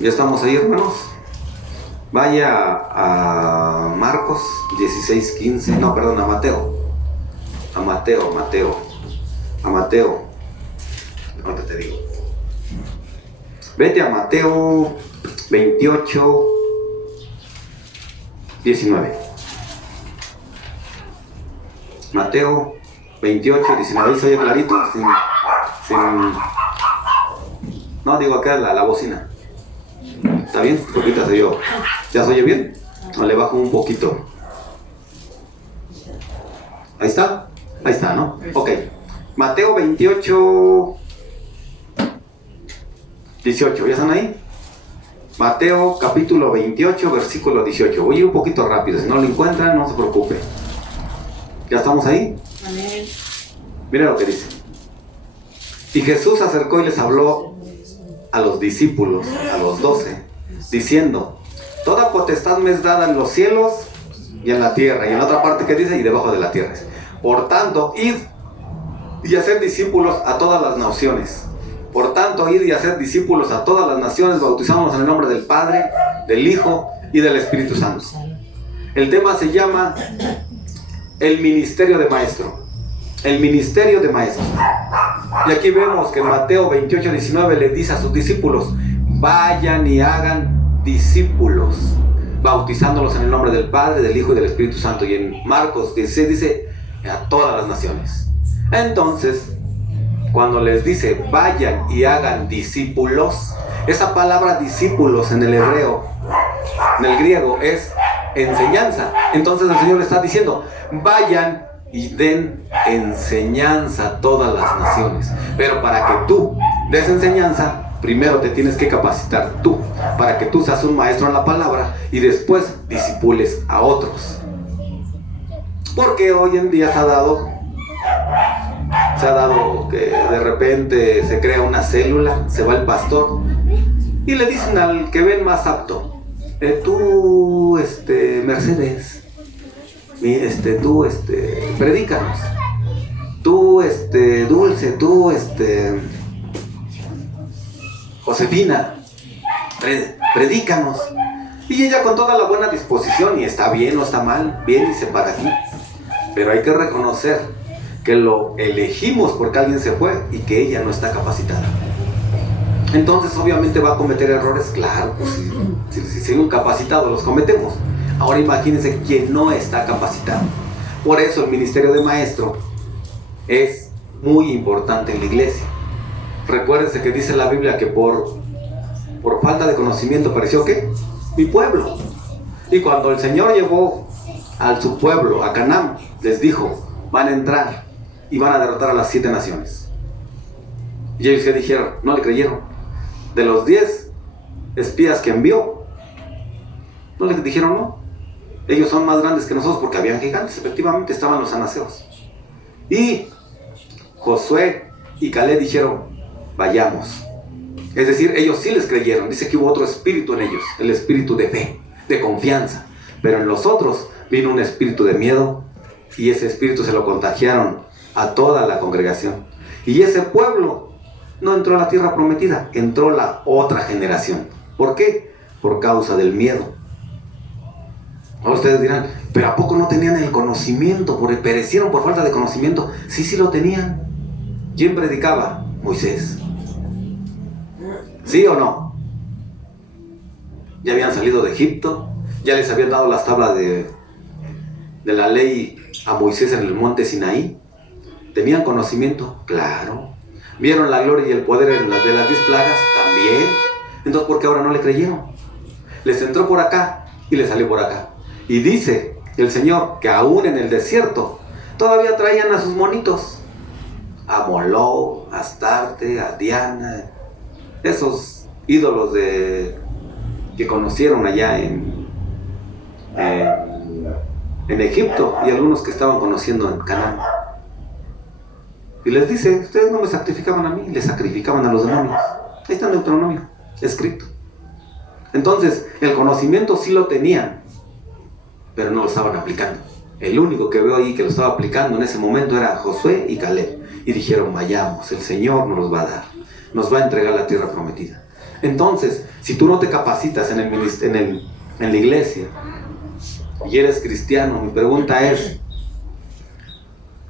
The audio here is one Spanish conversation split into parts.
¿Ya estamos ahí, hermanos? Vaya a Marcos 16:15. No, perdón, a Mateo. A Mateo. Ahorita te digo. Vete a Mateo 28:19. Mateo 28:19. Ahí se oye clarito. No, digo acá la bocina. ¿Está bien? Poquita se oyó. ¿Ya se oye bien? O le bajo un poquito. Ahí está. Ahí está, ¿no? Ok. Mateo 28:18. ¿Ya están ahí? Mateo capítulo 28, versículo 18. Voy a ir un poquito rápido. Si no lo encuentran, no se preocupe. ¿Ya estamos ahí? Amén. Mira lo que dice. Y Jesús se acercó y les habló a los discípulos, a los 12, diciendo: toda potestad me es dada en los cielos y en la tierra. Y en la otra parte que dice, y debajo de la tierra. Por tanto, id y hacer discípulos a todas las naciones. Por tanto, id y hacer discípulos a todas las naciones, bautizándonos en el nombre del Padre, del Hijo y del Espíritu Santo. El tema se llama el ministerio de maestro. El ministerio de maestro. Y aquí vemos que en Mateo 28:19 le dice a sus discípulos: vayan y hagan discípulos, bautizándolos en el nombre del Padre, del Hijo y del Espíritu Santo. Y en Marcos 16 dice: a todas las naciones. Entonces, cuando les dice vayan y hagan discípulos, esa palabra discípulos en el hebreo, en el griego, es enseñanza. Entonces el Señor le está diciendo: vayan y den enseñanza a todas las naciones. Pero para que tú des enseñanza, primero te tienes que capacitar tú, para que tú seas un maestro en la palabra y después discipules a otros. Porque hoy en día se ha dado que de repente se crea una célula, se va el pastor y le dicen al que ven más apto: tú, Mercedes, tú, predícanos. Tú, Dulce, tú, Josefina, predícanos. Y ella con toda la buena disposición, y está bien o está mal, bien dice para ti. Pero hay que reconocer que lo elegimos porque alguien se fue y que ella no está capacitada. Entonces obviamente va a cometer errores, claro, pues si siguen capacitados los cometemos. Ahora imagínense quien no está capacitado. Por eso el ministerio de maestro es muy importante en la iglesia. Recuérdense que dice la Biblia que por falta de conocimiento pereció ¿qué? Mi pueblo. Y cuando el Señor llevó a su pueblo a Canaán, les dijo: van a entrar y van a derrotar a las 7 naciones. Y ellos que dijeron, no le creyeron. De los 10 espías que envió, no le dijeron no. Ellos son más grandes que nosotros, porque habían gigantes. Efectivamente estaban los anaseos. Y Josué y Caleb dijeron: vayamos. Es decir, ellos sí les creyeron. Dice que hubo otro espíritu en ellos, el espíritu de fe, de confianza. Pero en los otros vino un espíritu de miedo, y ese espíritu se lo contagiaron a toda la congregación. Y ese pueblo no entró a la tierra prometida, entró la otra generación. ¿Por qué? Por causa del miedo. Ahora ustedes dirán: ¿pero a poco no tenían el conocimiento? ¿Perecieron por falta de conocimiento? Sí lo tenían. ¿Quién predicaba? Moisés. ¿Sí o no? Ya habían salido de Egipto, ya les habían dado las tablas de la ley a Moisés en el monte Sinaí. ¿Tenían conocimiento? Claro. ¿Vieron la gloria y el poder de las 10 plagas? También. Entonces, ¿por qué ahora no le creyeron? Les entró por acá y les salió por acá. Y dice el Señor que aún en el desierto todavía traían a sus monitos, a Moloch, a Astarte, a Diana, esos ídolos que conocieron allá en Egipto, y algunos que estaban conociendo en Canaán. Y les dice: ustedes no me sacrificaban a mí, les sacrificaban a los demonios. Ahí está en Deuteronomio, escrito. Entonces, el conocimiento sí lo tenían, pero no lo estaban aplicando. El único que veo ahí que lo estaba aplicando en ese momento era Josué y Caleb. Y dijeron: vayamos, el Señor nos los va a dar, nos va a entregar la tierra prometida. Entonces, si tú no te capacitas en la iglesia y eres cristiano, mi pregunta es,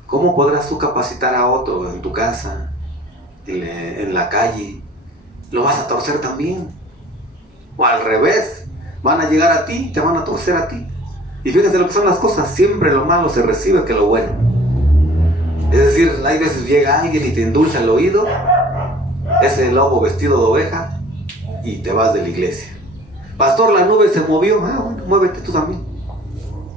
¿cómo podrás tú capacitar a otro en tu casa, en la calle? Lo vas a torcer también. O al revés, van a llegar a ti y te van a torcer a ti. Y fíjense lo que son las cosas, siempre lo malo se recibe que lo bueno. Es decir, hay veces llega alguien y te endulza el oído, ese lobo vestido de oveja, y te vas de la iglesia. Pastor, la nube se movió. Bueno, muévete tú también.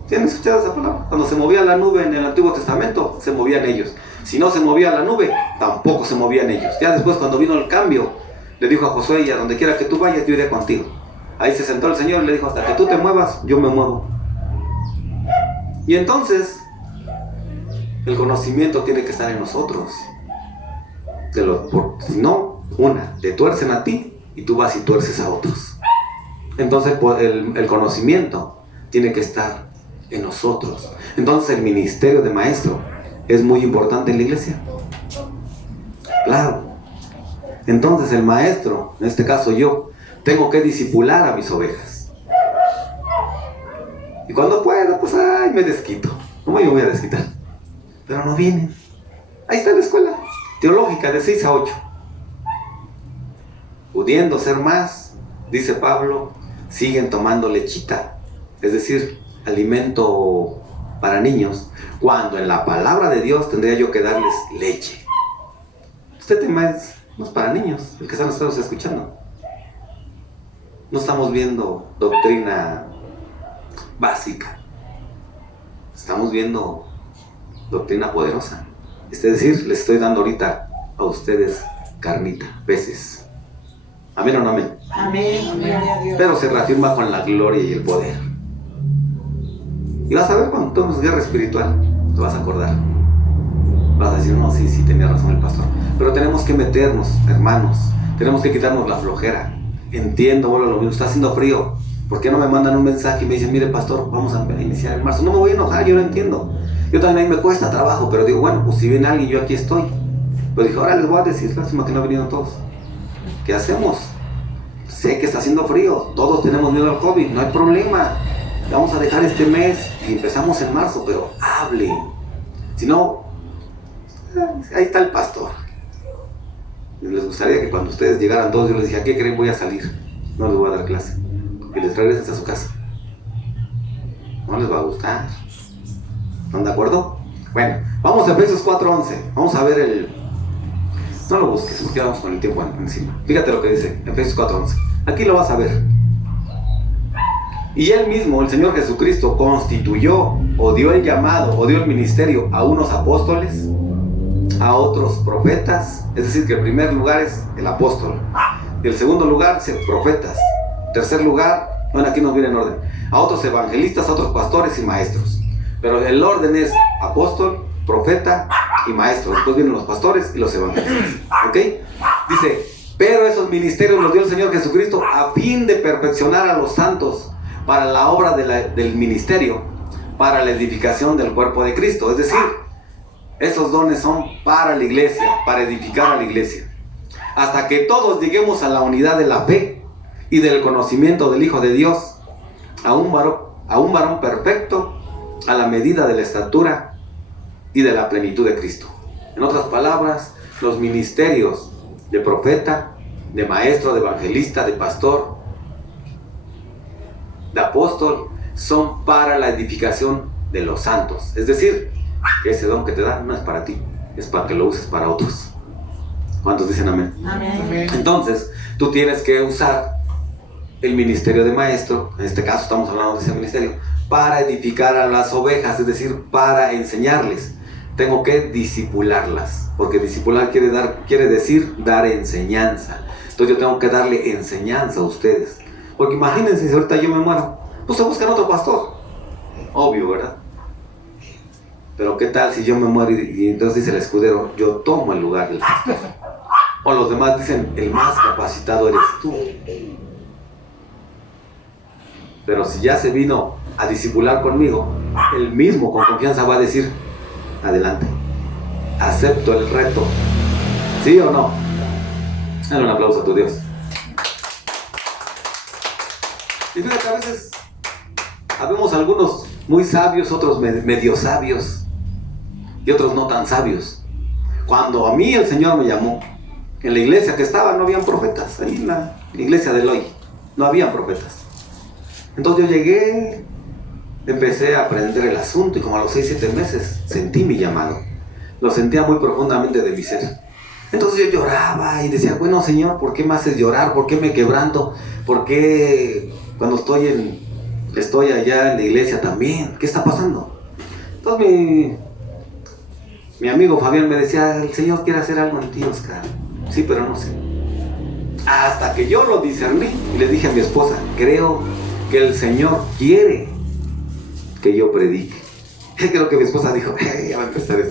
¿Tienen escuchado esa palabra? Cuando se movía la nube en el Antiguo Testamento, se movían ellos. Si no se movía la nube, tampoco se movían ellos. Ya después, cuando vino el cambio, le dijo a Josué, y a donde quiera que tú vayas, yo iré contigo. Ahí se sentó el Señor y le dijo, hasta que tú te muevas, yo me muevo. Y entonces, el conocimiento tiene que estar en nosotros. Si no, te tuercen a ti y tú vas y tuerces a otros. Entonces, el conocimiento tiene que estar en nosotros. Entonces, el ministerio de maestro es muy importante en la iglesia. Claro. Entonces, el maestro, en este caso yo, tengo que discipular a mis ovejas. Y cuando pueda, pues, me desquito. ¿Cómo yo voy a desquitar? Pero no vienen. Ahí está la escuela teológica de 6 a 8. Pudiendo ser más, dice Pablo, siguen tomando lechita, es decir, alimento para niños, cuando en la palabra de Dios tendría yo que darles leche. Este tema no es para niños, el que están ustedes escuchando. No estamos viendo doctrina básica, estamos viendo doctrina poderosa. Es decir, les estoy dando ahorita a ustedes carnita, peces. ¿Amén o no amén? Amén. Pero se reafirma con la gloria y el poder. Y vas a ver cuando tomes guerra espiritual, te vas a acordar. Vas a decir, no, sí, tenía razón el pastor. Pero tenemos que meternos, hermanos. Tenemos que quitarnos la flojera. Entiendo, bueno, lo mismo, está haciendo frío. ¿Por qué no me mandan un mensaje y me dicen, mire pastor, vamos a iniciar en marzo? No me voy a enojar, yo lo entiendo. Yo también a mí me cuesta trabajo, pero digo, bueno, pues si viene alguien, yo aquí estoy. Pues dije, ahora les voy a decir, lástima que no vinieron todos. ¿Qué hacemos? Sé que está haciendo frío, todos tenemos miedo al COVID, no hay problema. Vamos a dejar este mes y empezamos en marzo, pero hablen. Si no, ahí está el pastor. Les gustaría que cuando ustedes llegaran todos, yo les dije, ¿a qué creen? Voy a salir. No les voy a dar clase. Y les regresen a su casa. No les va a gustar. ¿Están de acuerdo? Bueno, vamos a Efesios 4:11. Vamos a ver no lo busques, porque vamos con el tiempo encima. Fíjate lo que dice Efesios 4:11. Aquí lo vas a ver. Y él mismo, el Señor Jesucristo, constituyó o dio el llamado o dio el ministerio a unos apóstoles, a otros profetas. Es decir, que el primer lugar es el apóstol. Y el segundo lugar es profetas. Tercer lugar, bueno, aquí nos viene en orden, a otros evangelistas, a otros pastores y maestros. Pero el orden es apóstol, profeta y maestro. Después vienen los pastores y los evangelistas. ¿Ok? Dice, pero esos ministerios los dio el Señor Jesucristo a fin de perfeccionar a los santos para la obra del ministerio, para la edificación del cuerpo de Cristo. Es decir, esos dones son para la iglesia, para edificar a la iglesia. Hasta que todos lleguemos a la unidad de la fe y del conocimiento del Hijo de Dios, a un varón perfecto, a la medida de la estatura y de la plenitud de Cristo. En otras palabras, los ministerios de profeta, de maestro, de evangelista, de pastor, de apóstol, son para la edificación de los santos. Es decir, que ese don que te dan no es para ti, es para que lo uses para otros. ¿Cuántos dicen amén? Amén. Entonces, tú tienes que usar el ministerio de maestro, en este caso estamos hablando de ese ministerio, para edificar a las ovejas, es decir, para enseñarles. Tengo que discipularlas, porque discipular quiere decir dar enseñanza. Entonces yo tengo que darle enseñanza a ustedes. Porque imagínense, si ahorita yo me muero, pues se buscan otro pastor. Obvio, ¿verdad? Pero ¿qué tal si yo me muero y entonces dice el escudero, yo tomo el lugar del pastor? O los demás dicen, el más capacitado eres tú. Pero si ya se vino a discipular conmigo, él mismo con confianza va a decir, adelante, acepto el reto. ¿Sí o no? Dale un aplauso a tu Dios. Y fíjate, a veces habemos algunos muy sabios, otros medio sabios y otros no tan sabios. Cuando a mí el Señor me llamó, en la iglesia que estaba no habían profetas, ahí en la iglesia de Eloy, no habían profetas. Entonces yo llegué, empecé a aprender el asunto y como a los 6-7 meses sentí mi llamado. Lo sentía muy profundamente de mi ser. Entonces yo lloraba y decía, bueno Señor, ¿por qué me haces llorar? ¿Por qué me quebranto? ¿Por qué cuando estoy allá en la iglesia también? ¿Qué está pasando? Entonces mi amigo Fabián me decía, el Señor quiere hacer algo en ti, Oscar. Sí, pero no sé. Hasta que yo lo discerní y le dije a mi esposa, creo que el Señor quiere que yo predique. Creo que mi esposa dijo, ya va a empezar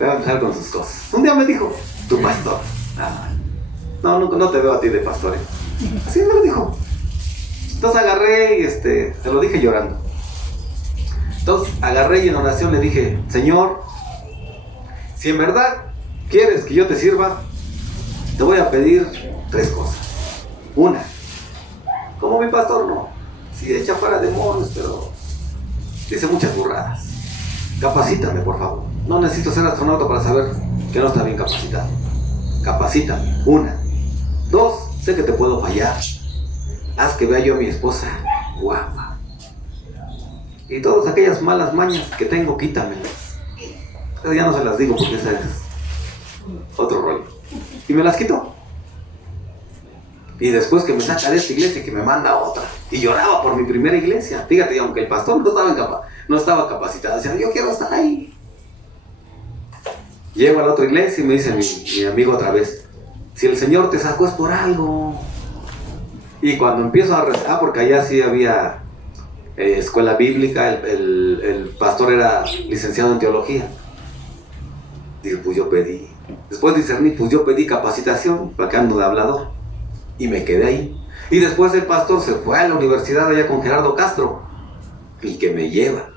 va a empezar con sus cosas. Un día me dijo, tu pastor. No te veo a ti de pastor. Así me lo dijo. Entonces agarré y se lo dije llorando. Entonces agarré y en oración le dije, Señor, si en verdad quieres que yo te sirva, te voy a pedir 3 cosas. Una, como mi pastor no, sí echa fuera demonios, pero dice muchas burradas. Capacítame, por favor. No necesito ser astronauta para saber que no está bien capacitado. Capacítame. 1. 2, sé que te puedo fallar. Haz que vea yo a mi esposa guapa. Y todas aquellas malas mañas que tengo, quítamelas. Pero ya no se las digo porque esa es otro rollo. Y me las quitó. Y después que me saca de esta iglesia, que me manda a otra. Y lloraba por mi primera iglesia. Fíjate, aunque el pastor no estaba capacitado, decía, yo quiero estar ahí. Llego a la otra iglesia y me dice mi amigo otra vez, si el Señor te sacó es por algo. Y cuando empiezo a rezar, porque allá sí había escuela bíblica, el pastor era licenciado en teología. Digo, pues yo pedí. Después discerní, pues yo pedí capacitación, para que ando de hablador. Y me quedé ahí. Y después el pastor se fue a la universidad allá con Gerardo Castro. Y que me lleva.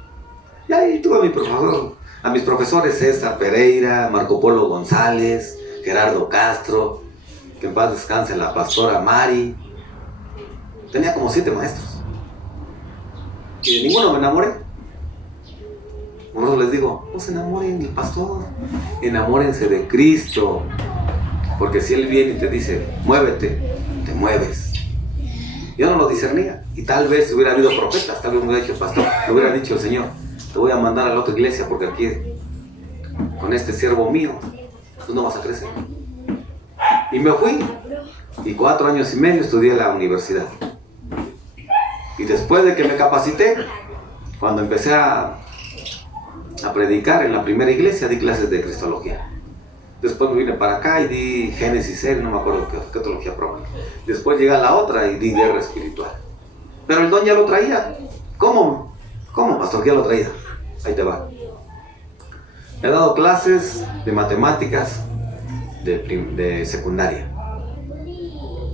Y ahí tuve a mis profesores César Pereira, Marco Polo González, Gerardo Castro, que en paz descanse la pastora Mari. Tenía como 7 maestros. Y de ninguno me enamoré. Por eso les digo, no se enamoren del pastor, enamórense de Cristo. Porque si Él viene y te dice, muévete, te mueves. Yo no lo discernía. Y tal vez si hubiera habido profetas, tal vez me hubiera dicho, pastor, me hubiera dicho el Señor, te voy a mandar a la otra iglesia porque aquí, con este siervo mío, tú no vas a crecer. Y me fui. Y 4 años y medio estudié en la universidad. Y después de que me capacité, cuando empecé a predicar en la primera iglesia, di clases de cristología. Después me vine para acá y di Génesis, no me acuerdo qué teología propia. Después llegué a la otra y di guerra espiritual. Pero el don ya lo traía. ¿Cómo, pastor? Ya lo traía. Ahí te va. He dado clases de matemáticas de secundaria.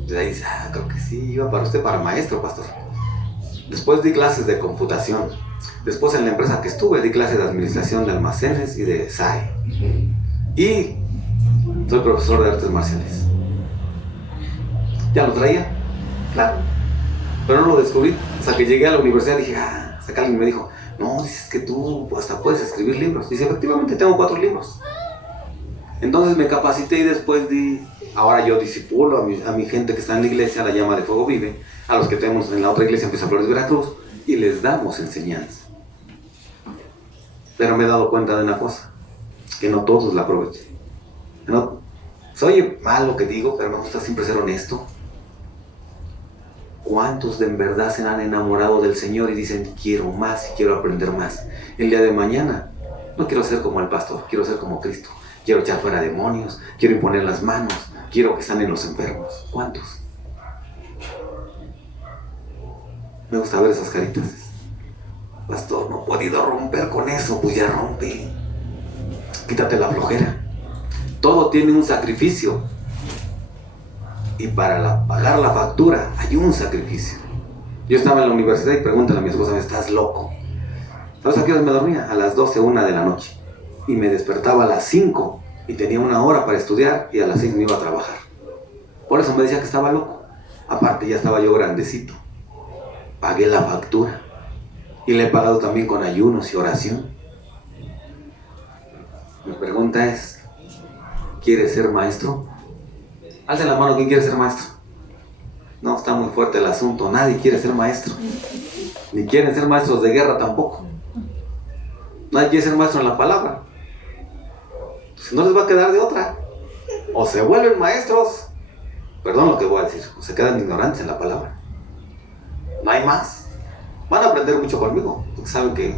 De ahí dice, creo que sí, iba para usted para maestro, pastor. Después di clases de computación. Después en la empresa que estuve di clases de administración de almacenes y de SAE. Y soy profesor de artes marciales. ¿Ya lo traía? Claro. Pero no lo descubrí. Hasta que llegué a la universidad dije, hasta que alguien me dijo, no, es que tú hasta puedes escribir libros. Dice, efectivamente tengo 4 libros. Entonces me capacité y después ahora yo discipulo a mi gente que está en la iglesia, la llama de Fuego Vive, a los que tenemos en la otra iglesia en Pieza Flores, Veracruz, y les damos enseñanza. Pero me he dado cuenta de una cosa, que no todos la aprovechen. Se oye mal lo que digo, pero me gusta siempre ser honesto. ¿Cuántos de en verdad se han enamorado del Señor y dicen, quiero más y quiero aprender más? El día de mañana, no quiero ser como el pastor, quiero ser como Cristo. Quiero echar fuera demonios, quiero imponer las manos, quiero que sanen los enfermos. ¿Cuántos? Me gusta ver esas caritas. Pastor, no he podido romper con eso. Pues ya rompe. Quítate la flojera. Todo tiene un sacrificio. Y para pagar la factura hay un sacrificio. Yo estaba en la universidad y pregúntale a mi esposa, ¿estás loco? ¿Sabes a qué hora me dormía? A las 12, 1 de la noche. Y me despertaba a las 5 y tenía 1 hora para estudiar y a las 6 me iba a trabajar. Por eso me decía que estaba loco. Aparte ya estaba yo grandecito. Pagué la factura. Y le he pagado también con ayunos y oración. Mi pregunta es, ¿quieres ser maestro? Alce la mano, ¿quién quiere ser maestro? No, está muy fuerte el asunto. Nadie quiere ser maestro. Ni quieren ser maestros de guerra tampoco. Nadie quiere ser maestro en la palabra. Si no les va a quedar de otra. O se vuelven maestros, perdón lo que voy a decir, o se quedan ignorantes en la palabra. No hay más. Van a aprender mucho conmigo, porque saben que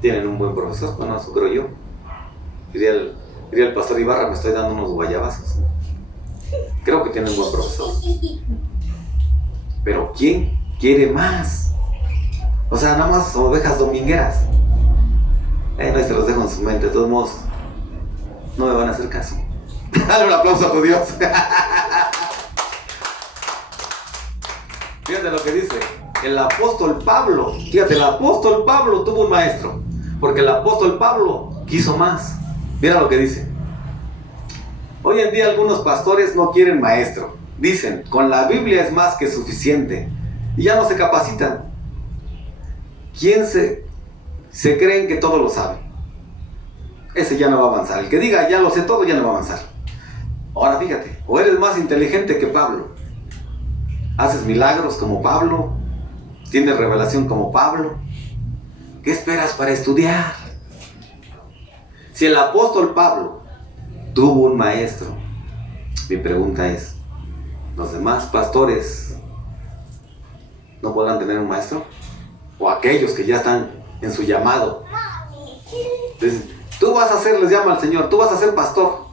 tienen un buen profesor. Bueno, eso creo yo. Diría el pastor Ibarra, me estoy dando unos guayabazos. Creo que tienen un buen profesor. Pero ¿quién quiere más? O sea, nada más ovejas domingueras. No se los dejo en su mente. De todos modos, no me van a hacer caso. Dale un aplauso a tu Dios. Fíjate lo que dice el apóstol Pablo. Fíjate, el apóstol Pablo tuvo un maestro, porque el apóstol Pablo quiso más. Mira lo que dice. Hoy en día algunos pastores no quieren maestro. Dicen, con la Biblia es más que suficiente. Y ya no se capacitan. ¿Quién se creen que todo lo sabe? Ese ya no va a avanzar. El que diga ya lo sé todo ya no va a avanzar. Ahora fíjate, o eres más inteligente que Pablo, haces milagros como Pablo, tienes revelación como Pablo. ¿Qué esperas para estudiar? Si el apóstol Pablo tuvo un maestro, mi pregunta es, ¿los demás pastores no podrán tener un maestro? O aquellos que ya están en su llamado. Entonces, tú vas a ser, les llama al Señor, tú vas a ser pastor.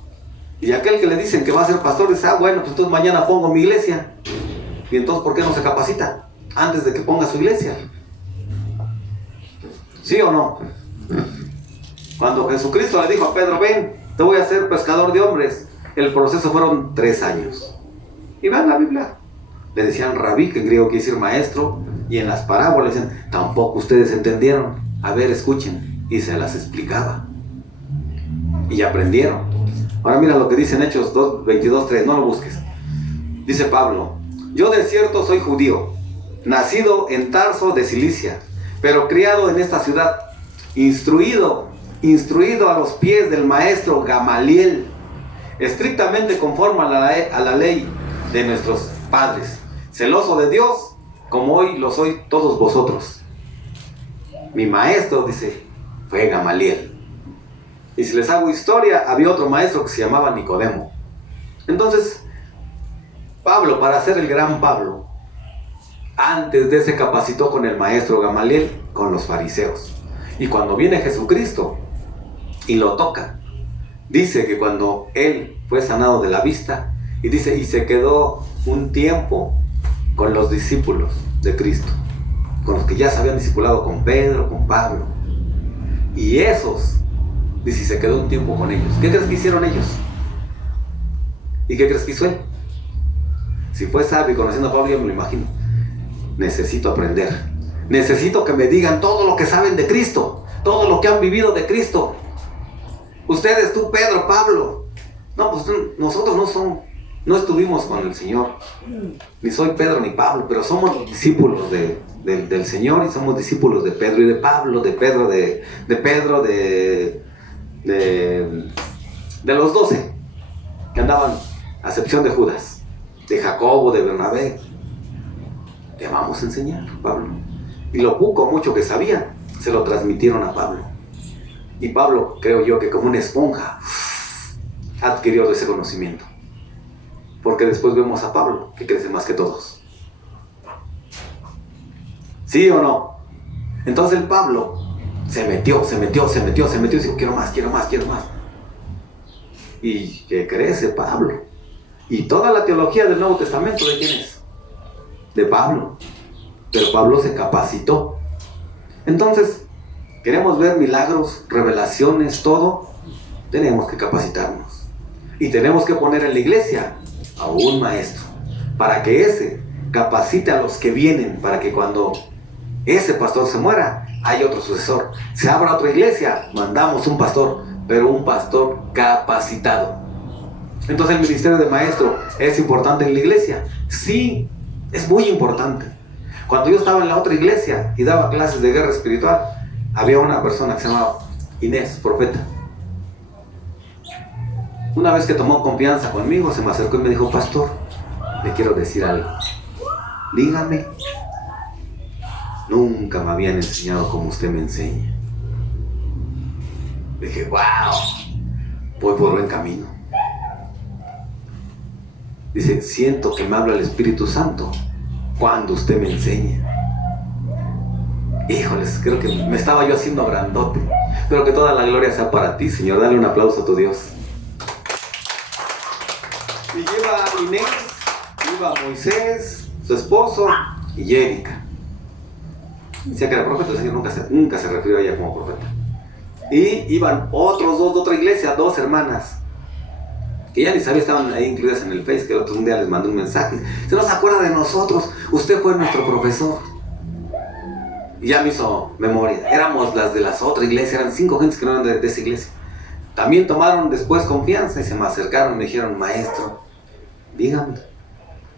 Y aquel que le dicen que va a ser pastor dice, bueno, pues entonces mañana pongo mi iglesia. Y entonces, ¿por qué no se capacita antes de que ponga su iglesia? ¿Sí o no? Cuando Jesucristo le dijo a Pedro, ven, te voy a hacer pescador de hombres, el proceso fueron 3 años. Y vean la Biblia. Le decían rabí, que en griego quiere decir maestro, y en las parábolas decían, tampoco ustedes entendieron. A ver, escuchen. Y se las explicaba. Y aprendieron. Ahora mira lo que dice en Hechos 22:3, no lo busques. Dice Pablo, yo de cierto soy judío, nacido en Tarso de Cilicia, pero criado en esta ciudad, instruido a los pies del maestro Gamaliel, estrictamente conforme a la ley de nuestros padres, celoso de Dios, como hoy lo sois todos vosotros. Mi maestro, dice, fue Gamaliel. Y si les hago historia, había otro maestro que se llamaba Nicodemo. Entonces, Pablo, para ser el gran Pablo, antes de se capacitó con el maestro Gamaliel, con los fariseos. Y cuando viene Jesucristo y lo toca, dice que cuando él fue sanado de la vista, y dice, y se quedó un tiempo con los discípulos de Cristo, con los que ya se habían discipulado con Pedro, con Pablo. Y esos, dice, se quedó un tiempo con ellos. ¿Qué crees que hicieron ellos? ¿Y qué crees que hizo él? Si fue sabio conociendo a Pablo, yo me lo imagino. Necesito aprender. Necesito que me digan todo lo que saben de Cristo, todo lo que han vivido de Cristo. Ustedes, tú, Pedro, Pablo. No, pues nosotros no estuvimos con el Señor. Ni soy Pedro ni Pablo, pero somos discípulos del Señor y somos discípulos de Pedro y de Pablo, de Pedro, de los 12 que andaban, a excepción de Judas, de Jacobo, de Bernabé. Te vamos a enseñar, Pablo. Y lo poco mucho que sabían, se lo transmitieron a Pablo. Y Pablo, creo yo, que como una esponja, adquirió ese conocimiento. Porque después vemos a Pablo, que crece más que todos. ¿Sí o no? Entonces el Pablo se metió, y dijo, quiero más. Y que crece Pablo. Y toda la teología del Nuevo Testamento, ¿de quién es? De Pablo. Pero Pablo se capacitó. Entonces, queremos ver milagros, revelaciones, todo. Tenemos que capacitarnos. Y tenemos que poner en la iglesia a un maestro, para que ese capacite a los que vienen, para que cuando ese pastor se muera, haya otro sucesor. Se abra otra iglesia, mandamos un pastor, pero un pastor capacitado. Entonces el ministerio de maestro es importante en la iglesia, sí, Es muy importante. Cuando yo estaba en la otra iglesia y daba clases de guerra espiritual, había una persona que se llamaba Inés, profeta. Una vez que tomó confianza conmigo, se me acercó y me dijo: pastor, le quiero decir algo. Dígame. Nunca me habían enseñado como usted me enseña. Dije: wow, voy por buen camino. Dice: siento que me habla el Espíritu Santo cuando usted me enseña. Híjoles, creo que me estaba yo haciendo grandote. Pero que toda la gloria sea para ti, Señor. Dale un aplauso a tu Dios. Y lleva a Inés, lleva a Moisés, su esposo, y Erika. Decía que era profeta, el Señor nunca se refirió a ella como profeta. Y iban otros dos de otra iglesia, dos hermanas, que ya ni sabía, estaban ahí incluidas en el Face, que el otro día les mandé un mensaje. Se nos acuerda de nosotros, usted fue nuestro profesor. Y ya me hizo memoria. Éramos las de las otras iglesias, eran 5 gentes que no eran de esa iglesia. También tomaron después confianza y se me acercaron y me dijeron: maestro, dígame,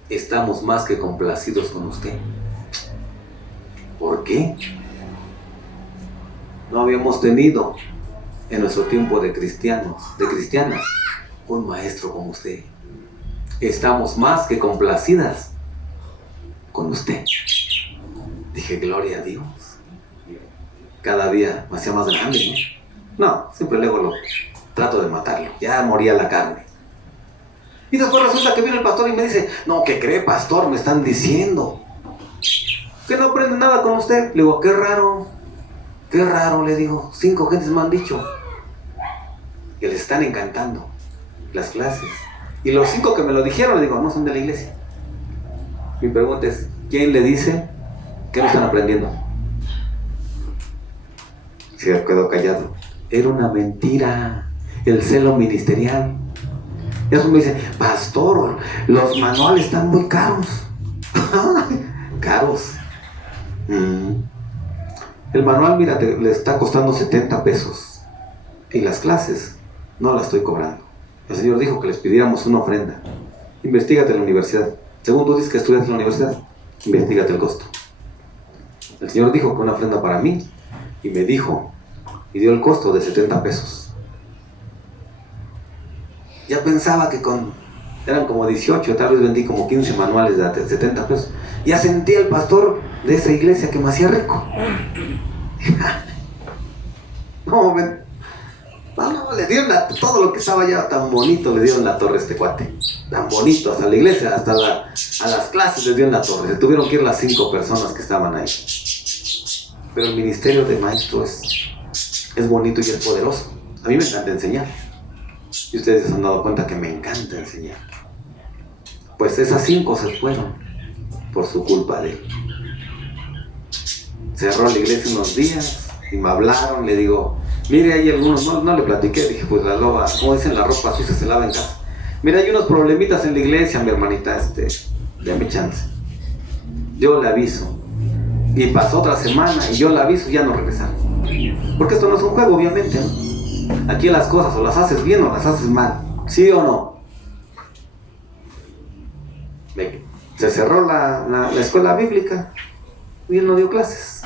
estamos más que complacidos con usted. ¿Por qué? No habíamos tenido en nuestro tiempo de cristianas, un maestro como usted. Estamos más que complacidas con usted. Dije: gloria a Dios. Cada día me hacía más grande, ¿no? No, siempre luego lo trato de matarlo. Ya moría la carne. Y después resulta que viene el pastor y me dice: no, ¿qué cree, pastor? Me están diciendo que no aprende nada con usted. Le digo: qué raro, le digo. 5 gentes me han dicho que les están encantando las clases. Y los 5 que me lo dijeron, le digo, no son de la iglesia. Mi pregunta es: ¿quién le dice que no están aprendiendo? Se quedó callado. Era una mentira, el celo ministerial. Y eso me dice: pastor, los manuales están muy caros. ¿Caros? El manual, mira, le está costando 70 pesos. Y las clases no las estoy cobrando. El Señor dijo que les pidiéramos una ofrenda. Investígate en la universidad. Según tú dices que estudias en la universidad, investígate el costo. El Señor dijo que una ofrenda para mí, y me dijo, y dio el costo de 70 pesos. Ya pensaba que eran como 18, tal vez vendí como 15 manuales de 70 pesos. Ya sentía el pastor de esa iglesia que me hacía rico. No, le dieron todo lo que estaba ya tan bonito, le dieron la torre a este cuate. Tan bonito, hasta la iglesia, hasta a las clases les dieron la torre. Se tuvieron que ir las 5 personas que estaban ahí. Pero el ministerio de maestro es bonito y es poderoso. A mí me encanta enseñar. Y ustedes se han dado cuenta que me encanta enseñar. Pues esas 5 se fueron por su culpa de él. Cerró la iglesia unos días y me hablaron. Le digo: mire, hay algunos, no le platiqué. Dije: pues la loba, como dicen, la ropa sucia se lava en casa. Mira, hay unos problemitas en la iglesia, mi hermanita, déme chance. Yo le aviso. Y pasó otra semana y yo le aviso y ya no regresaron. Porque esto no es un juego, obviamente, ¿no? Aquí las cosas o las haces bien o las haces mal. ¿Sí o no? Se cerró la escuela bíblica y él no dio clases.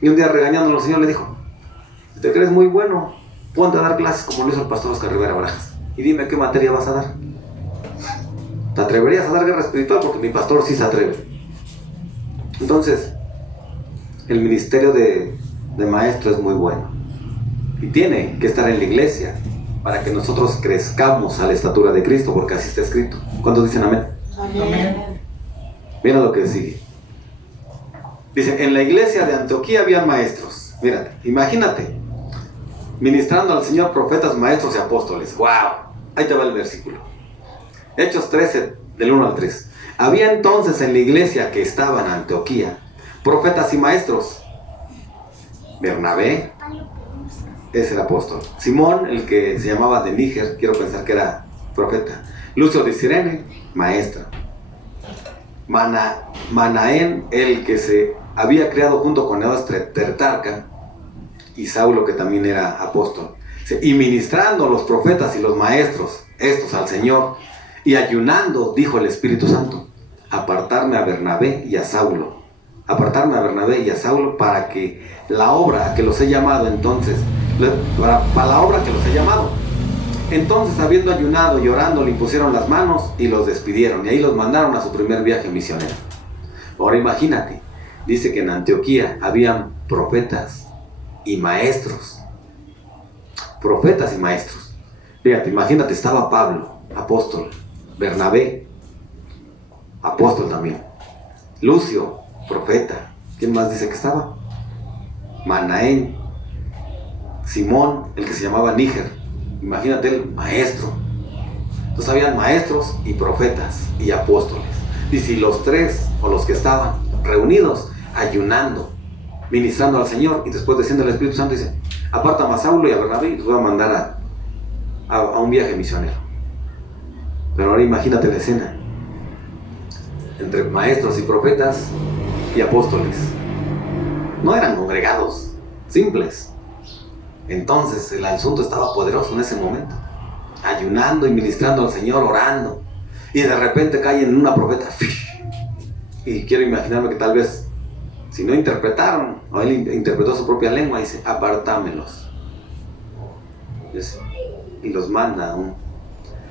Y un día, regañándolo, el Señor le dijo: si te crees muy bueno, ponte a dar clases como lo hizo el pastor Oscar Rivera Barajas. Y dime qué materia vas a dar. ¿Te atreverías a dar guerra espiritual? Porque mi pastor sí se atreve. Entonces, el ministerio de maestro es muy bueno. Y tiene que estar en la iglesia para que nosotros crezcamos a la estatura de Cristo, porque así está escrito. ¿Cuántos dicen amén? Amén. Mira lo que sigue. Dice: en la iglesia de Antioquía había maestros. Mírate, imagínate, ministrando al Señor profetas, maestros y apóstoles. ¡Wow! Ahí te va el versículo. Hechos 13, del 1 al 3. Había entonces en la iglesia que estaba en Antioquía profetas y maestros. Bernabé es el apóstol. Simón, el que se llamaba de Níger, quiero pensar que era profeta. Lucio de Cirene, maestra. Manaén, el que se había criado junto con Herodes Tetrarca, y Saulo, que también era apóstol. Y ministrando los profetas y los maestros, estos al Señor, y ayunando, dijo el Espíritu Santo: apartarme a Bernabé y a Saulo. Apartarme a Bernabé y a Saulo para que la obra que los he llamado entonces, para la obra que los he llamado. Entonces, habiendo ayunado y orando, le impusieron las manos y los despidieron. Y ahí los mandaron a su primer viaje misionero. Ahora imagínate, dice que en Antioquía habían profetas y maestros. Profetas y maestros. Fíjate, imagínate, estaba Pablo, apóstol. Bernabé, apóstol también. Lucio, profeta. ¿Quién más dice que estaba? Manaén. Simón, el que se llamaba Níger. Imagínate el maestro. Entonces habían maestros y profetas y apóstoles. Y si los tres, o los que estaban reunidos, ayunando, ministrando al Señor, y después desciende el Espíritu Santo y dice, aparta a Saulo y a Bernabé y los voy a mandar a un viaje misionero. Pero ahora imagínate la escena. Entre maestros y profetas y apóstoles. No eran congregados, simples. Entonces el asunto estaba poderoso en ese momento. Ayunando y ministrando al Señor, orando. Y de repente cae en una profeta. Y quiero imaginarme que tal vez, si no interpretaron, o él interpretó su propia lengua, dice, apartámelos. Y los manda aún.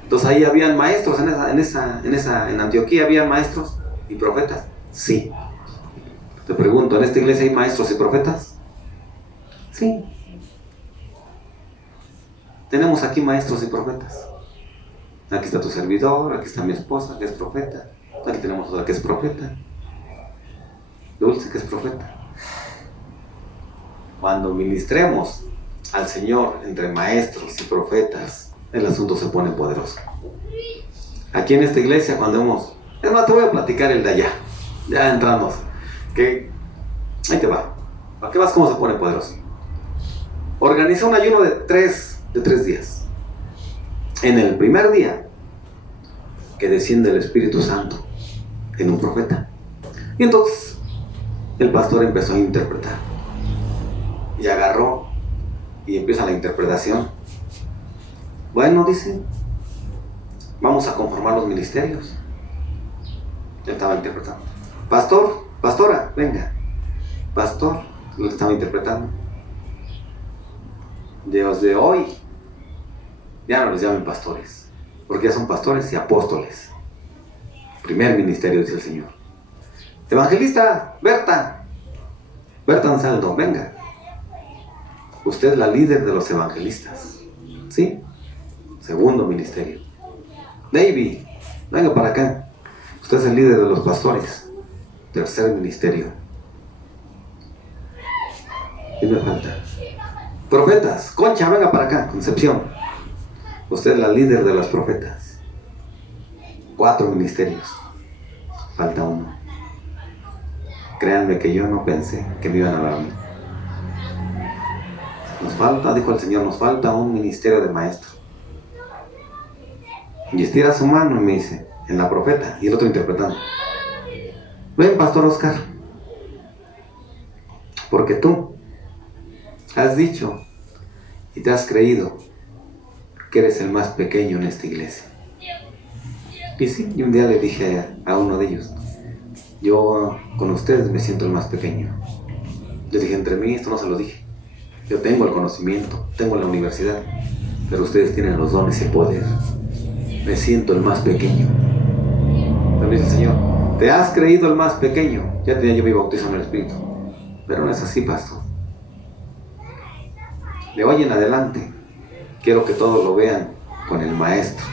Entonces ahí habían maestros en Antioquía habían maestros y profetas. Sí. Te pregunto, ¿en esta iglesia hay maestros y profetas? Sí. Tenemos aquí maestros y profetas. Aquí está tu servidor, aquí está mi esposa, que es profeta. Aquí tenemos otra que es profeta. Dulce, que es profeta. Cuando ministremos al Señor entre maestros y profetas, el asunto se pone poderoso. Aquí en esta iglesia, es más, te voy a platicar el de allá. Ya entramos. Ahí te va. ¿Para qué vas? ¿Cómo se pone poderoso? Organizó un ayuno de tres días. En el primer día, que desciende el Espíritu Santo en un profeta. Y entonces, el pastor empezó a interpretar. Y agarró, y empieza la interpretación. Bueno, dice, vamos a conformar los ministerios. Él estaba interpretando. Pastor, pastora, venga. Pastor, lo estaba interpretando. Desde hoy, ya no les llamen pastores, porque ya son pastores y apóstoles. Primer ministerio, dice el Señor. Evangelista, Berta Ansaldo, venga. Usted es la líder de los evangelistas. ¿Sí? Segundo ministerio. David, venga para acá. Usted es el líder de los pastores. Tercer ministerio. ¿Qué me falta? Profetas. Concha, venga para acá. Concepción. Usted es la líder de los profetas. 4 ministerios. Falta uno. Créanme que yo no pensé que me iban a dar a mí. Nos falta, dijo el Señor, nos falta un ministerio de maestro. Y estira su mano y me dice, en la profeta, y el otro interpretando. Ven, Pastor Oscar, porque tú has dicho y te has creído que eres el más pequeño en esta iglesia. Y sí, y un día le dije a uno de ellos, yo con ustedes me siento el más pequeño. Les dije, entre mí, esto no se lo dije. Yo tengo el conocimiento, tengo la universidad, pero ustedes tienen los dones y el poder. Me siento el más pequeño. Pero dice el Señor, te has creído el más pequeño. Ya tenía yo mi bautismo en el Espíritu. Pero no es así, pastor. De hoy en adelante, quiero que todos lo vean con el maestro.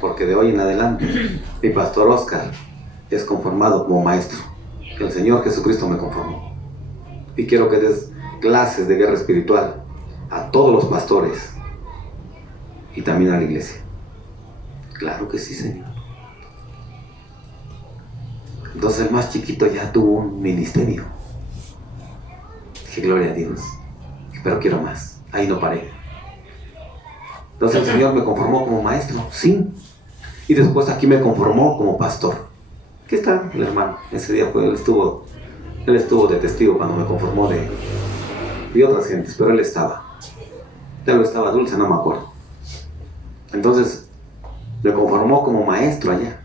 Porque de hoy en adelante, mi pastor Oscar es conformado como maestro. El Señor Jesucristo me conformó. Y quiero que des clases de guerra espiritual a todos los pastores y también a la iglesia. Claro que sí, Señor. Entonces el más chiquito ya tuvo un ministerio. Dije, gloria a Dios. Pero quiero más. Ahí no paré. Entonces el Señor me conformó como maestro, sí. Y después aquí me conformó como pastor. Aquí está el hermano. Ese día él estuvo de testigo cuando me conformó de otras gentes, pero él estaba. Tal vez estaba Dulce, no me acuerdo. Entonces me conformó como maestro allá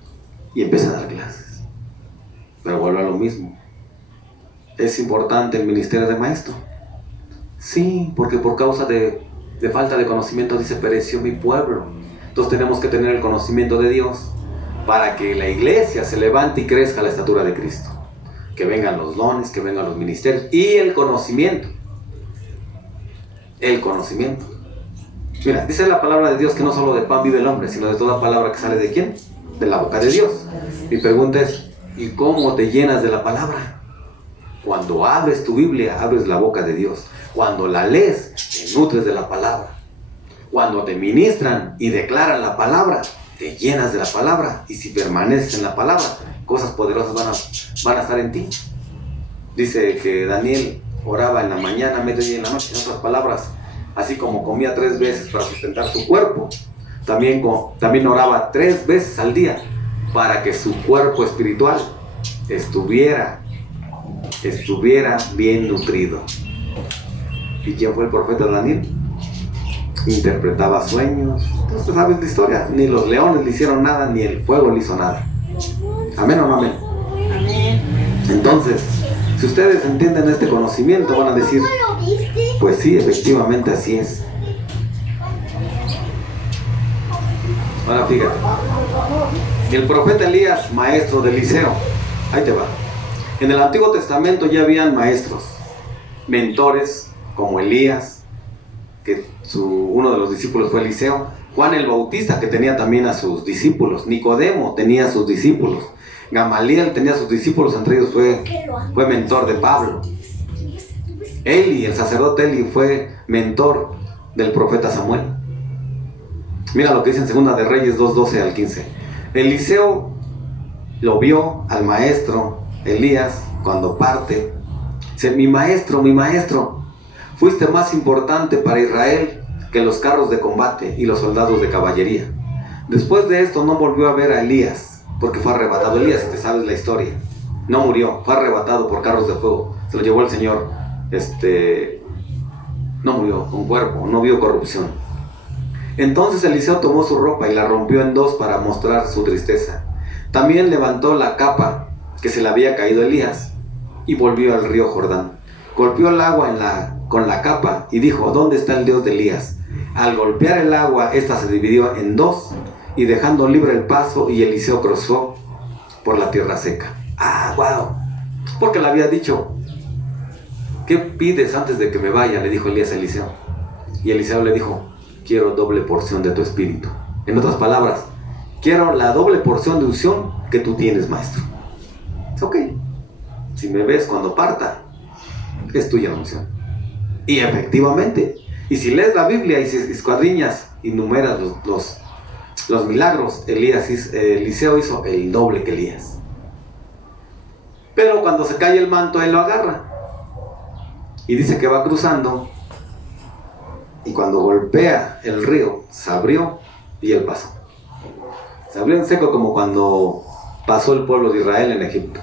y empecé a dar clases. Pero vuelvo a lo mismo. ¿Es importante el ministerio de maestro? Sí, porque por causa de falta de conocimiento dice, pereció mi pueblo. Entonces tenemos que tener el conocimiento de Dios para que la iglesia se levante y crezca a la estatura de Cristo. Que vengan los dones, que vengan los ministerios y el conocimiento. El conocimiento. Mira, dice la palabra de Dios que no solo de pan vive el hombre, sino de toda palabra que sale ¿de quién? De la boca de Dios. Mi pregunta es, ¿y cómo te llenas de la palabra? Cuando abres tu Biblia, abres la boca de Dios. Cuando la lees, te nutres de la palabra. Cuando te ministran y declaran la palabra, te llenas de la palabra. Y si permaneces en la palabra, cosas poderosas van a estar en ti. Dice que Daniel oraba en la mañana, mediodía y en la noche. En otras palabras, así como comía 3 veces para sustentar su cuerpo, también oraba 3 veces al día para que su cuerpo espiritual estuviera bien nutrido. ¿Y quién fue el profeta Daniel? Interpretaba sueños. Entonces sabes la historia. Ni los leones le hicieron nada, ni el fuego le hizo nada. ¿Amén o no amén? Amén. Entonces, si ustedes entienden este conocimiento, van a decir, pues sí, efectivamente así es. Ahora fíjate. El profeta Elías, maestro de Eliseo. Ahí te va. En el Antiguo Testamento ya habían maestros, mentores, como Elías, que uno de los discípulos fue Eliseo. Juan el Bautista, que tenía también a sus discípulos. Nicodemo tenía a sus discípulos. Gamaliel tenía a sus discípulos, entre ellos fue mentor de Pablo. Eli, el sacerdote Eli, fue mentor del profeta Samuel. Mira lo que dice en 2 de Reyes 2:12 al 15. Eliseo lo vio al maestro Elías cuando parte. Dice, mi maestro, fuiste más importante para Israel que los carros de combate y los soldados de caballería. Después de esto no volvió a ver a Elías, porque fue arrebatado. Elías, si te sabes la historia, no murió, fue arrebatado por carros de fuego. Se lo llevó el Señor. No murió con cuerpo, no vio corrupción. Entonces Eliseo tomó su ropa y la rompió en 2 para mostrar su tristeza. También levantó la capa que se le había caído a Elías y volvió al río Jordán. Golpeó el agua con la capa y dijo, ¿dónde está el Dios de Elías? Al golpear el agua, esta se dividió en 2 y dejando libre el paso, y Eliseo cruzó por la tierra seca. ¡Wow! Porque le había dicho, ¿qué pides antes de que me vaya? Le dijo Elías a Eliseo. Y Eliseo le dijo, quiero doble porción de tu espíritu. En otras palabras, quiero la doble porción de unción que tú tienes, maestro. Ok, si me ves cuando parta, es tuya la unción. Y efectivamente, y si lees la Biblia y si escuadriñas y numeras los milagros, Eliseo hizo el doble que Elías. Pero cuando se cae el manto, él lo agarra y dice que va cruzando, y cuando golpea el río, se abrió y él pasó. Se abrió en seco, como cuando pasó el pueblo de Israel en Egipto.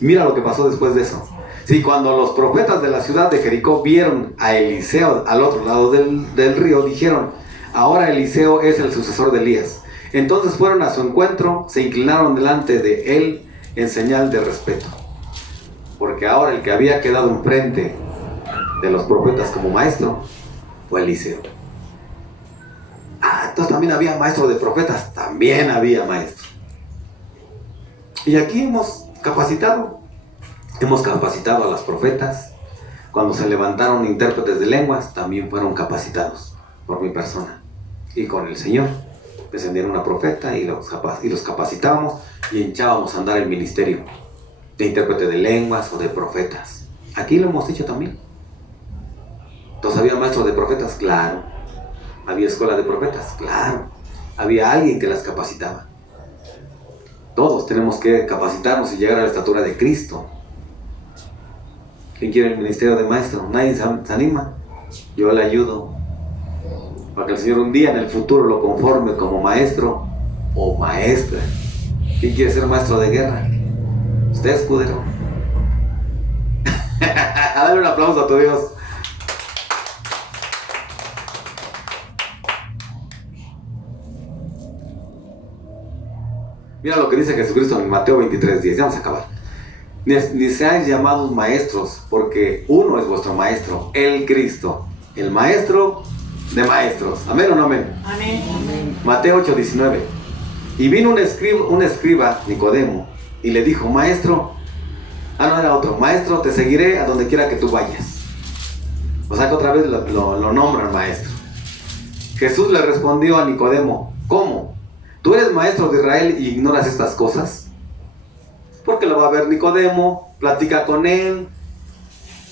Mira lo que pasó después de eso. Sí, cuando los profetas de la ciudad de Jericó vieron a Eliseo al otro lado del río, dijeron, ahora Eliseo es el sucesor de Elías. Entonces fueron a su encuentro, se inclinaron delante de él en señal de respeto. Porque ahora el que había quedado enfrente de los profetas como maestro fue Eliseo. Entonces también había maestro de profetas, también había maestro. Y aquí hemos capacitado a las profetas. Cuando se levantaron intérpretes de lenguas, también fueron capacitados por mi persona. Y con el Señor descendieron una profeta y los capacitábamos y echábamos a andar el ministerio de intérprete de lenguas o de profetas. Aquí lo hemos dicho también. Entonces, ¿había maestros de profetas? Claro. ¿Había escuela de profetas? Claro. Había alguien que las capacitaba. Todos tenemos que capacitarnos y llegar a la estatura de Cristo. ¿Quién quiere el ministerio de maestro? Nadie se anima. Yo le ayudo para que el Señor un día en el futuro lo conforme como maestro o maestra. ¿Quién quiere ser maestro de guerra? Usted, escudero. Dale un aplauso a tu Dios. Mira lo que dice Jesucristo en Mateo 23:10. Ya vamos a acabar. Ni seáis llamados maestros, porque uno es vuestro maestro, el Cristo, el maestro de maestros. ¿Amén o no amén? Amén. Mateo 8:19. Y vino un escriba, Nicodemo, y le dijo, maestro, no era otro, maestro, te seguiré a donde quiera que tú vayas. O sea que otra vez lo nombran maestro. Jesús le respondió a Nicodemo, ¿cómo? ¿Tú eres maestro de Israel y ignoras estas cosas? Porque lo va a ver Nicodemo, platica con él,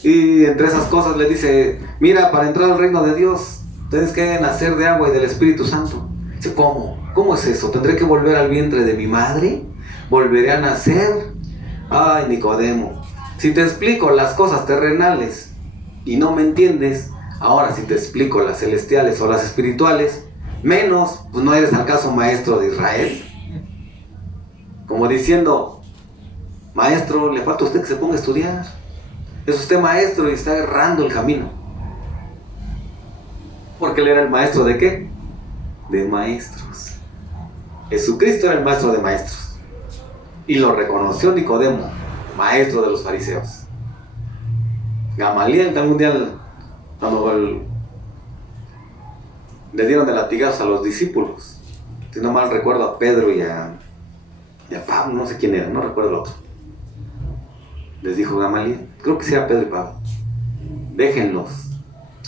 y entre esas cosas le dice, mira, para entrar al reino de Dios, tienes que nacer de agua y del Espíritu Santo. Dice, ¿cómo? ¿Cómo es eso? ¿Tendré que volver al vientre de mi madre? ¿Volveré a nacer? Ay, Nicodemo, si te explico las cosas terrenales y no me entiendes, ahora si te explico las celestiales o las espirituales, menos, pues no eres acaso maestro de Israel. Como diciendo, maestro, le falta a usted que se ponga a estudiar. Es usted maestro y está errando el camino. Porque él era el maestro ¿de qué? De maestros. Jesucristo era el maestro de maestros. Y lo reconoció Nicodemo, maestro de los fariseos. Gamaliel algún día, cuando le dieron de latigazos a los discípulos, si no mal recuerdo a Pedro y a Pablo, no sé quién era, no recuerdo el otro. Les dijo Gamaliel, creo que sí era Pedro y Pablo, déjenlos,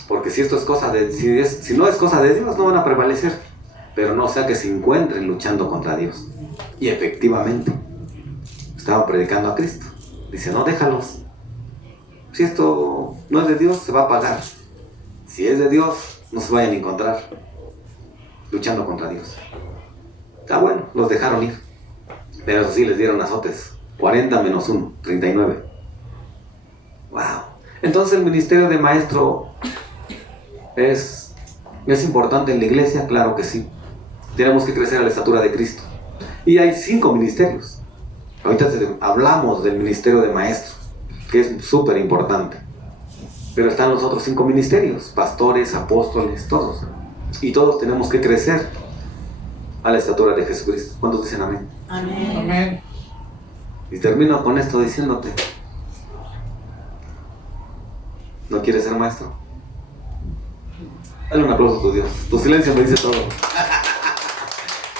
porque si esto es cosa de, si no es cosa de Dios, no van a prevalecer, pero no sea que se encuentren luchando contra Dios. Y efectivamente, estaban predicando a Cristo. Dice, no, déjalos. Si esto no es de Dios, se va a apagar. Si es de Dios, no se vayan a encontrar luchando contra Dios. Está bueno, los dejaron ir. Pero eso sí, les dieron azotes. 40 menos 1, 39. Wow. Entonces el ministerio de maestro es importante en la iglesia, claro que sí. Tenemos que crecer a la estatura de Cristo. Y hay 5 ministerios. Ahorita hablamos del ministerio de maestro, que es súper importante. Pero están los otros 5 ministerios, pastores, apóstoles, todos. Y todos tenemos que crecer a la estatura de Jesucristo. ¿Cuántos dicen amén? Amén. Amén. Y termino con esto diciéndote, ¿no quieres ser maestro? Dale un aplauso a tu Dios. Tu silencio me dice todo.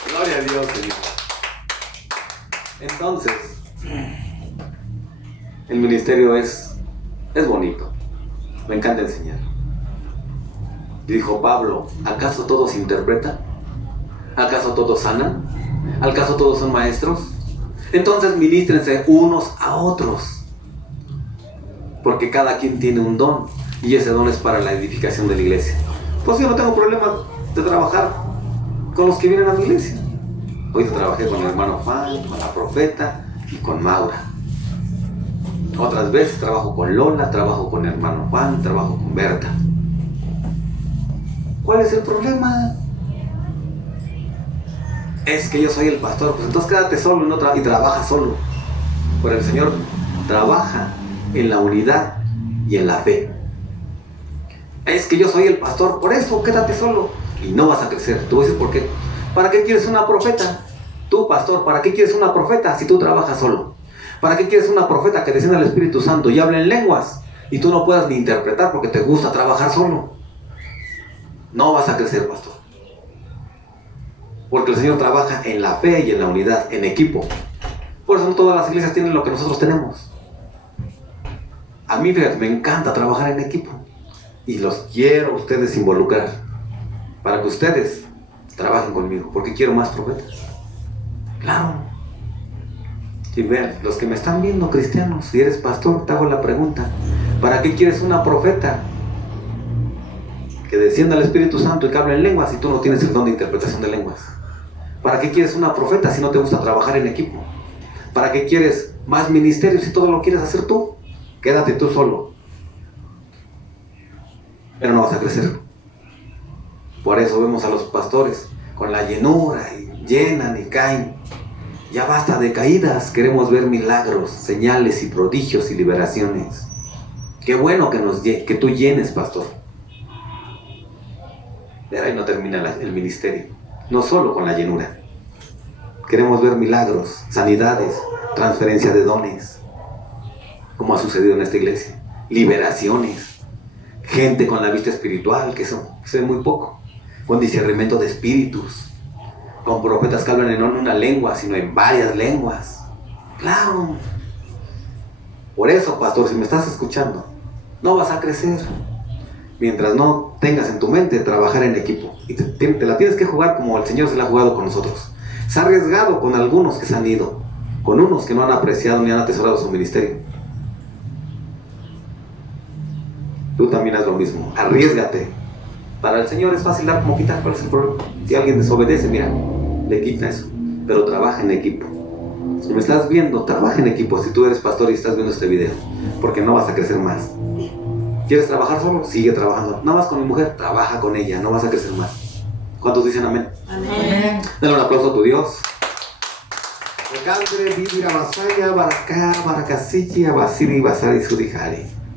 Gloria a Dios, Señor. Entonces, el ministerio es bonito. Me encanta enseñar. Y dijo Pablo, ¿acaso todos interpretan? ¿Acaso todos sanan? ¿Acaso todos son maestros? Entonces ministrense unos a otros. Porque cada quien tiene un don. Y ese don es para la edificación de la iglesia. Pues yo no tengo problema de trabajar con los que vienen a mi iglesia. Hoy trabajé con el hermano Juan, con la profeta y con Maura. Otras veces trabajo con Lola, trabajo con el hermano Juan, trabajo con Berta. ¿Cuál es el problema? Es que yo soy el pastor, pues entonces quédate solo y trabaja solo. Pero el Señor trabaja en la unidad y en la fe. Es que yo soy el pastor, por eso quédate solo y no vas a crecer. Te voy a decir por qué. ¿Para qué quieres una profeta? Tú, pastor, ¿para qué quieres una profeta si tú trabajas solo? ¿Para qué quieres una profeta que descienda el Espíritu Santo y hable en lenguas y tú no puedas ni interpretar porque te gusta trabajar solo? No vas a crecer, pastor. Porque el Señor trabaja en la fe y en la unidad, en equipo. Por eso no todas las iglesias tienen lo que nosotros tenemos. A mí, fíjate, me encanta trabajar en equipo. Y los quiero a ustedes involucrar. Para que ustedes trabajen conmigo. Porque quiero más profetas. Claro. Y vean, los que me están viendo, cristianos, si eres pastor, te hago la pregunta. ¿Para qué quieres una profeta que descienda el Espíritu Santo y que hable en lenguas si tú no tienes el don de interpretación de lenguas? ¿Para qué quieres una profeta si no te gusta trabajar en equipo? ¿Para qué quieres más ministerio si todo lo quieres hacer tú? Quédate tú solo. Pero no vas a crecer. Por eso vemos a los pastores con la llenura y llenan y caen. Ya basta de caídas, queremos ver milagros, señales y prodigios y liberaciones. Qué bueno que tú llenes, pastor. Pero ahí no termina el ministerio. No solo con la llenura. Queremos ver milagros, sanidades, transferencia de dones, como ha sucedido en esta iglesia. Liberaciones. Gente con la vista espiritual, que eso se ve muy poco. Con discernimiento de espíritus. Con profetas que hablan en no una lengua, sino en varias lenguas. Claro. Por eso, pastor, si me estás escuchando, no vas a crecer mientras no tengas en tu mente trabajar en equipo. Y te la tienes que jugar como el Señor se la ha jugado con nosotros. Se ha arriesgado con algunos que se han ido, con unos que no han apreciado ni han atesorado su ministerio. Tú también haz lo mismo. Arriésgate. Para el Señor es fácil dar como quitar. ¿Cuál es el problema? Si alguien desobedece, mira, le quita eso. Pero trabaja en equipo. Si me estás viendo, trabaja en equipo. Si tú eres pastor y estás viendo este video, porque no vas a crecer más. ¿Quieres trabajar solo? Sigue trabajando. Nada más con mi mujer, trabaja con ella. No vas a crecer más. ¿Cuántos dicen amén? Amén. Dale un aplauso a tu Dios. Recandre, vivir a Basaya, Baracá, Baracasilla, Basiri, Basari, Surihari.